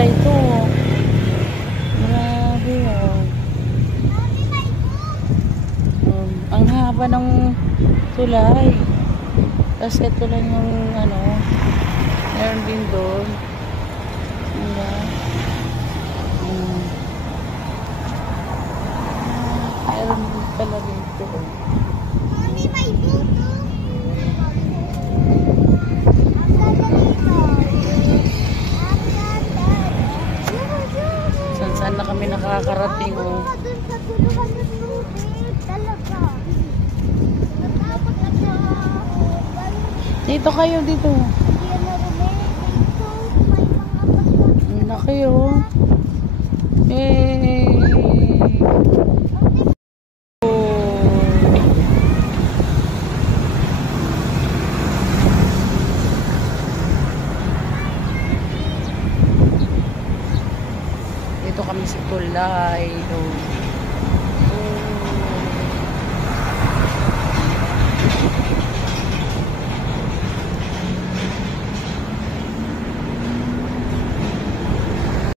pala ito. Grabe, oh. Ang haba ng tulay. Tapos ito lang yung ano, meron din doon. Diba? Meron din pala dito. Mami, may buto. Saan na kami nakakarating, oh. Doon sa tuluhan ng tubig. Talaga. Natakot na siya. Dito kayo, dito. Hindi na rumili. Dito, may mga basta. Ang laki, oh. Yay! Dito kami sa tulay. Oh.